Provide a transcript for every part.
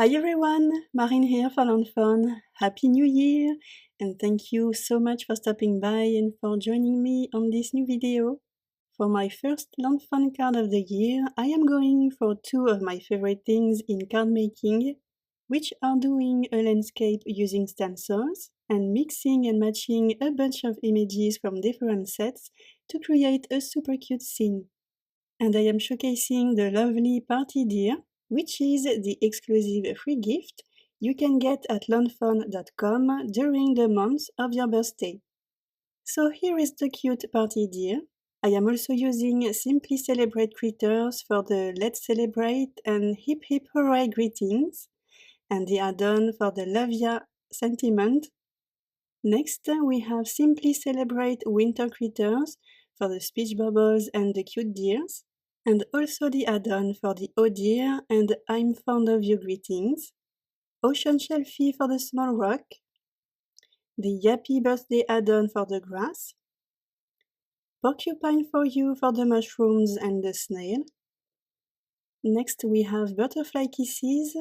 Hi everyone, Marine here for lawnfawn. Happy New Year and thank you so much for stopping by and for joining me on this new video. For my first lawnfawn card of the year, I am going for two of my favorite things in card making, which are doing a landscape using stencils and mixing and matching a bunch of images from different sets to create a super cute scene. And I am showcasing the lovely party deer, which is the exclusive free gift you can get at lawnfawn.com during the month of your birthday. So here is the cute party deer. I am also using Simply Celebrate Critters for the Let's Celebrate and Hip Hip Hooray greetings, and the add-on for the Love Ya sentiment. Next, we have Simply Celebrate Winter Critters for the speech bubbles and the cute deers, and also the add-on for the Oh Dear and I'm Fond of You greetings, Ocean Shell-fie for the small rock, the Yappy birthday add-on for the grass, Porcu-pine for you for the mushrooms and the snail. Next we have Butterfly Kisses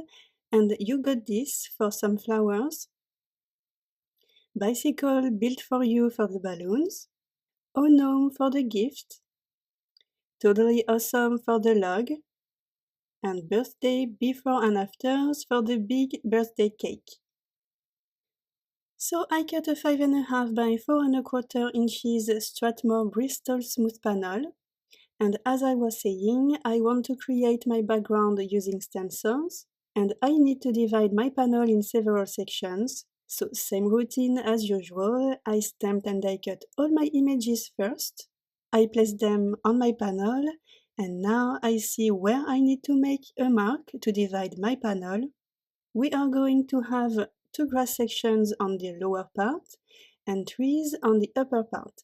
and You Got This for some flowers, Bicycle built for you for the balloons, Oh Gnome for the gift, Totally Awesome for the log, and Birthday before and afters for the big birthday cake. So I cut a 5.5 by 4.25 inches Strathmore Bristol smooth panel, and as I was saying, I want to create my background using stencils, and I need to divide my panel in several sections. So same routine as usual, I stamped and I cut all my images first. I placed them on my panel, and now I see where I need to make a mark to divide my panel. We are going to have two grass sections on the lower part and trees on the upper part.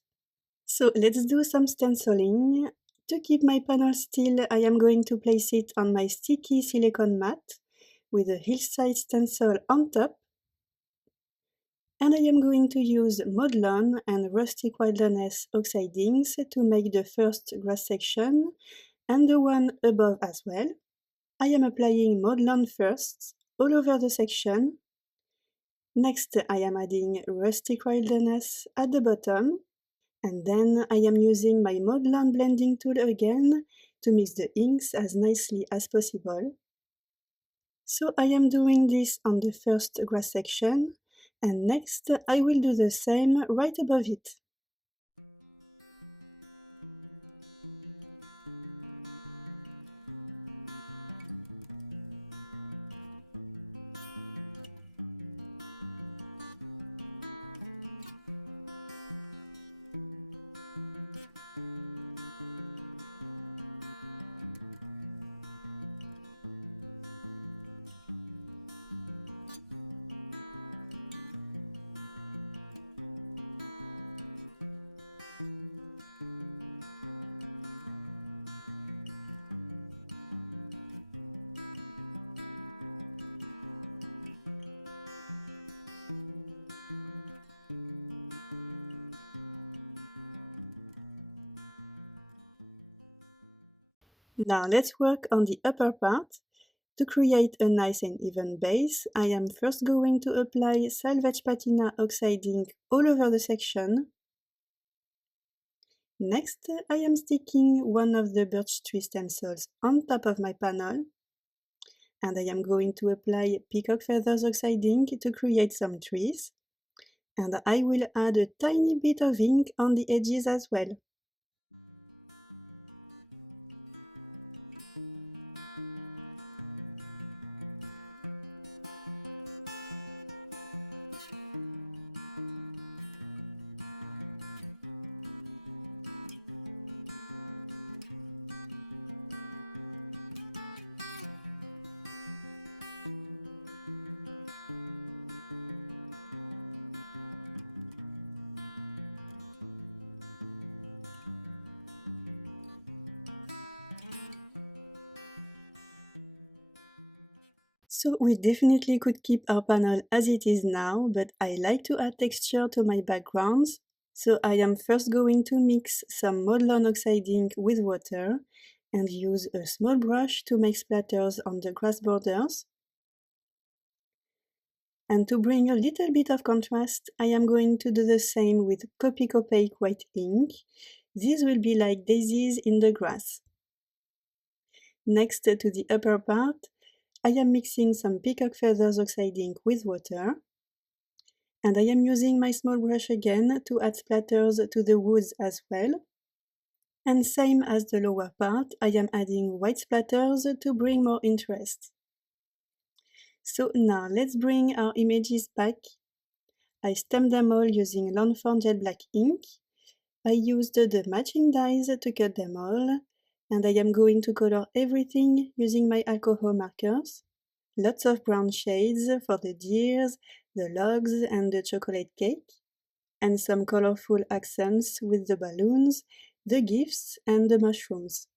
So let's do some stenciling. To keep my panel still, I am going to place it on my sticky silicone mat with a hillside stencil on top. And I am going to use Maudlin and Rustic Wilderness oxidings to make the first grass section and the one above as well. I am applying Maudlin first all over the section. Next, I am adding Rustic Wilderness at the bottom, and then I am using my Maudlin blending tool again to mix the inks as nicely as possible. So I am doing this on the first grass section, and next I will do the same right above it. Now let's work on the upper part. To create a nice and even base, I am first going to apply Salvage Patina Oxide ink all over the section. Next, I am sticking one of the birch tree stencils on top of my panel, and I am going to apply Peacock Feathers Oxide ink to create some trees, and I will add a tiny bit of ink on the edges as well. So we definitely could keep our panel as it is now, but I like to add texture to my backgrounds. So I am first going to mix some Maudlin Oxide ink with water and use a small brush to make splatters on the grass borders. And to bring a little bit of contrast, I am going to do the same with Copic Opaque white ink. These will be like daisies in the grass. Next to the upper part, I am mixing some peacock feathers oxide ink with water. And I am using my small brush again to add splatters to the woods as well. And same as the lower part, I am adding white splatters to bring more interest. So now let's bring our images back. I stamped them all using lawnfawn gel black ink. I used the matching dies to cut them all, and I am going to color everything using my alcohol markers. Lots of brown shades for the deers, the logs, and the chocolate cake, and some colorful accents with the balloons, the gifts, and the mushrooms.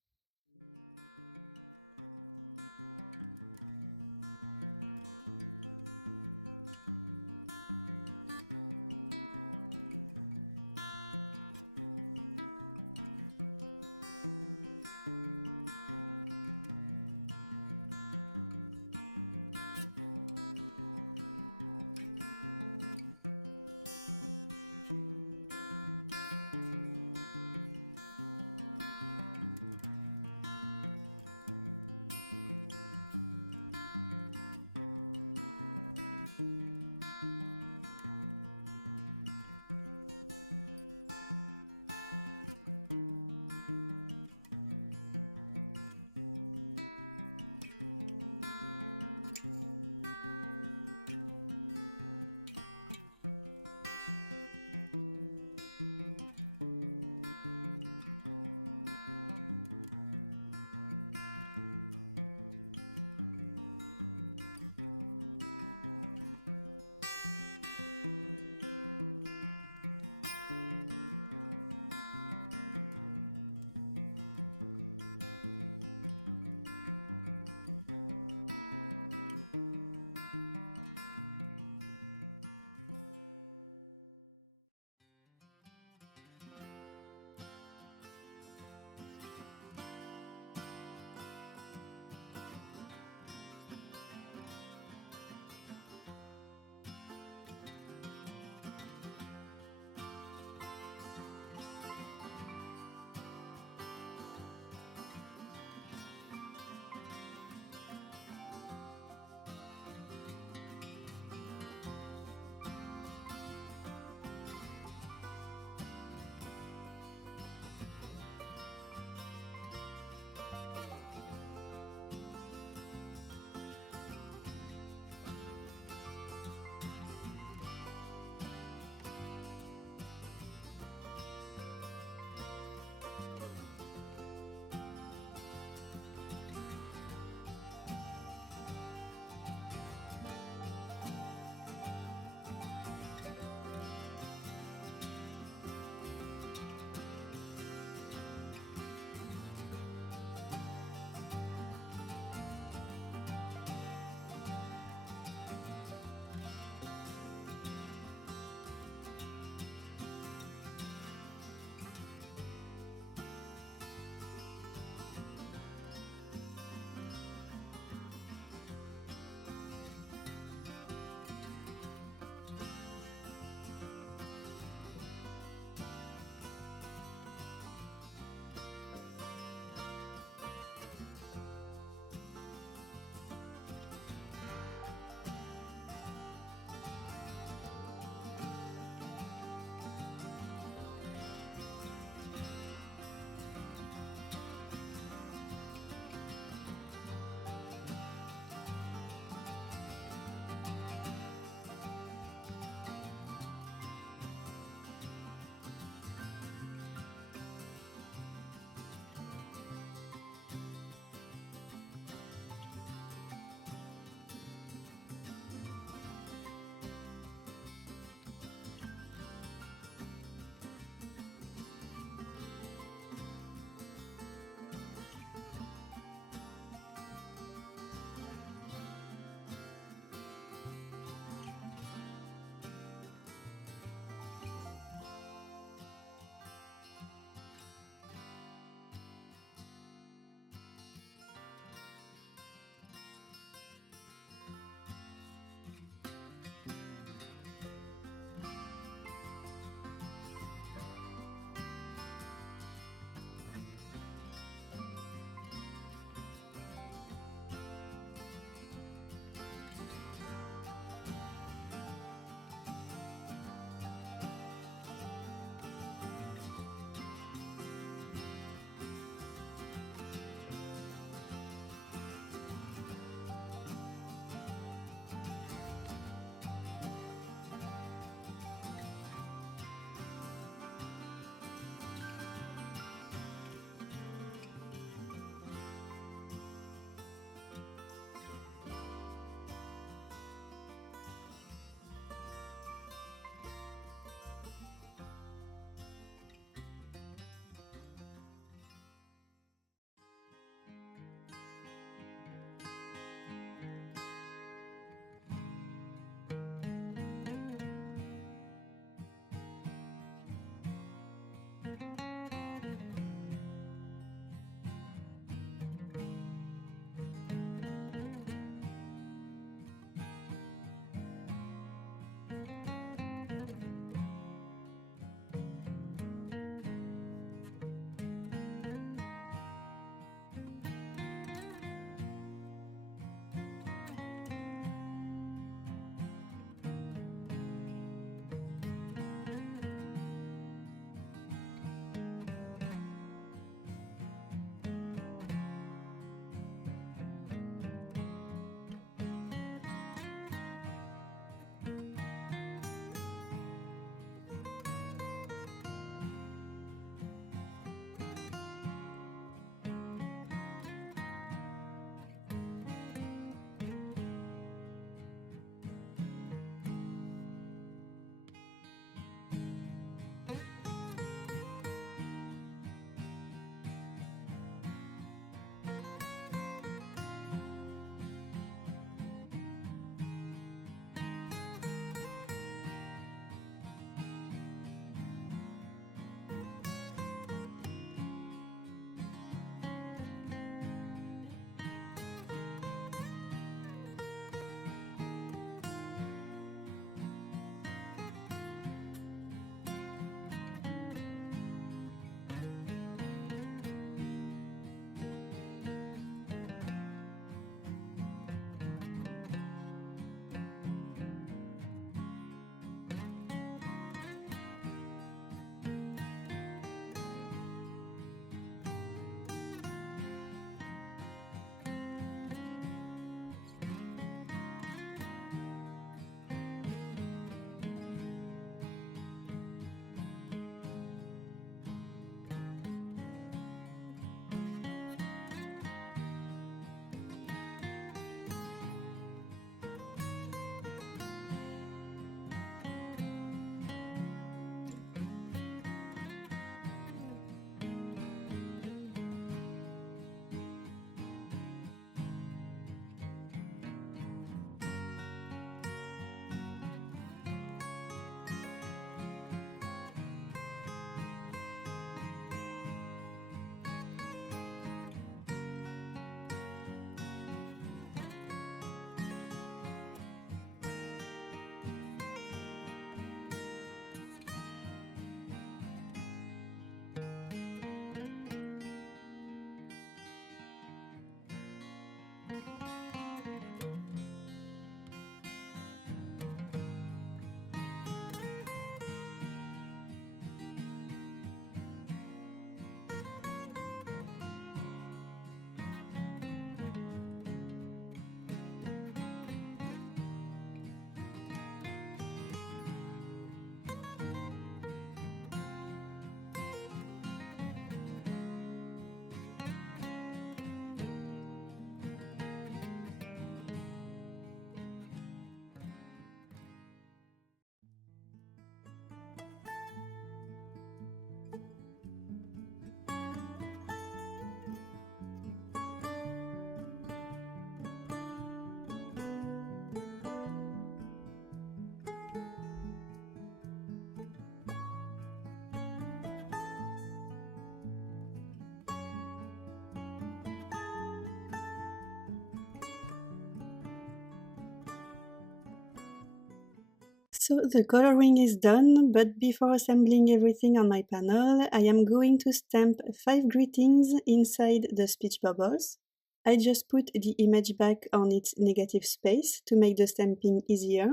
So the coloring is done, but before assembling everything on my panel, I am going to stamp 5 greetings inside the speech bubbles. I just put the image back on its negative space to make the stamping easier.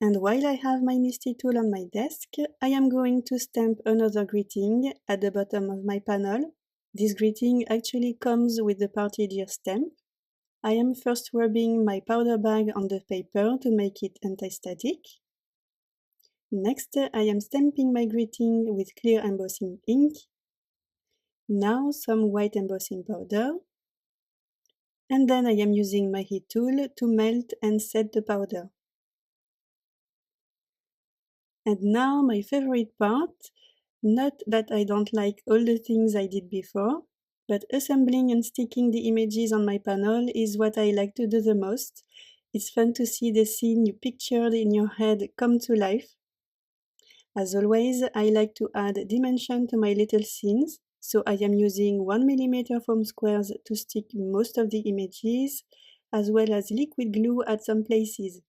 And while I have my Misty tool on my desk, I am going to stamp another greeting at the bottom of my panel. This greeting actually comes with the party deer stamp. I am first rubbing my powder bag on the paper to make it anti-static. Next, I am stamping my greeting with clear embossing ink. Now some white embossing powder. And then I am using my heat tool to melt and set the powder. And now my favorite part, not that I don't like all the things I did before, but assembling and sticking the images on my panel is what I like to do the most. It's fun to see the scene you pictured in your head come to life. As always, I like to add dimension to my little scenes, so I am using 1mm foam squares to stick most of the images, as well as liquid glue at some places.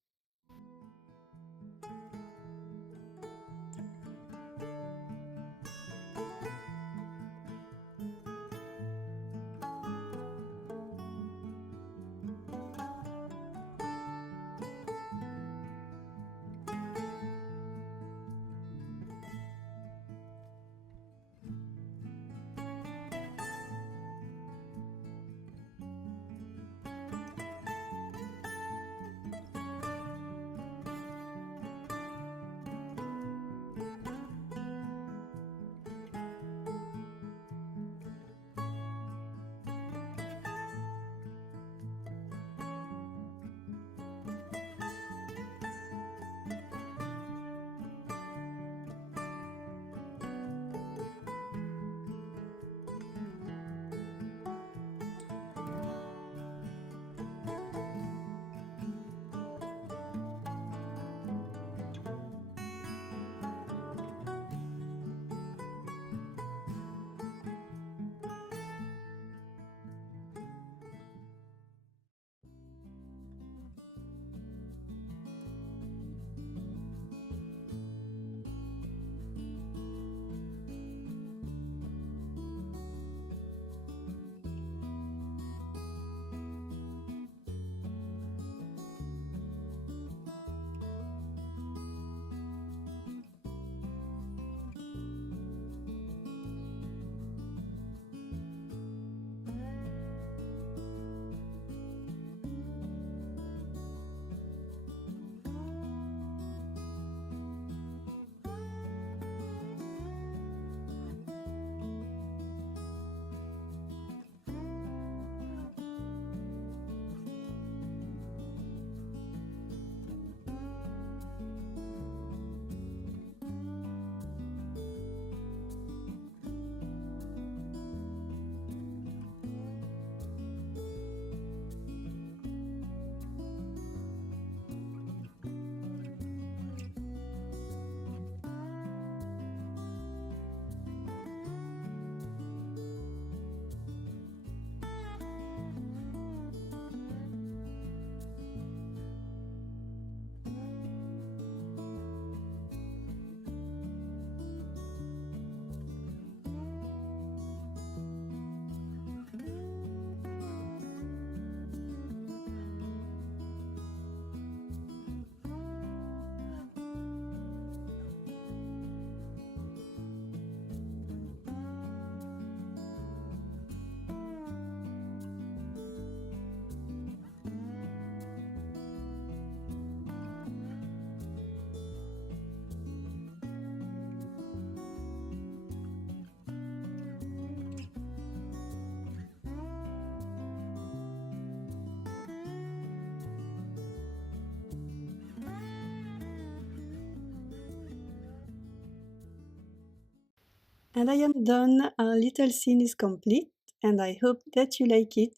And I am done. Our little scene is complete, and I hope that you like it.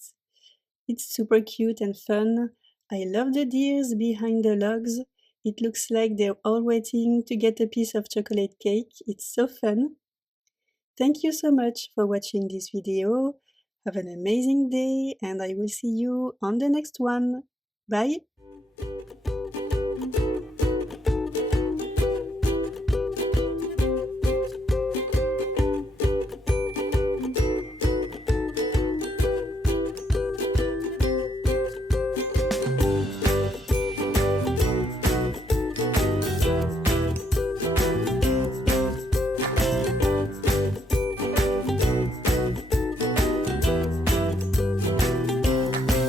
It's super cute and fun. I love the deers behind the logs. It looks like they're all waiting to get a piece of chocolate cake. It's so fun. Thank you so much for watching this video. Have an amazing day, and I will see you on the next one. Bye!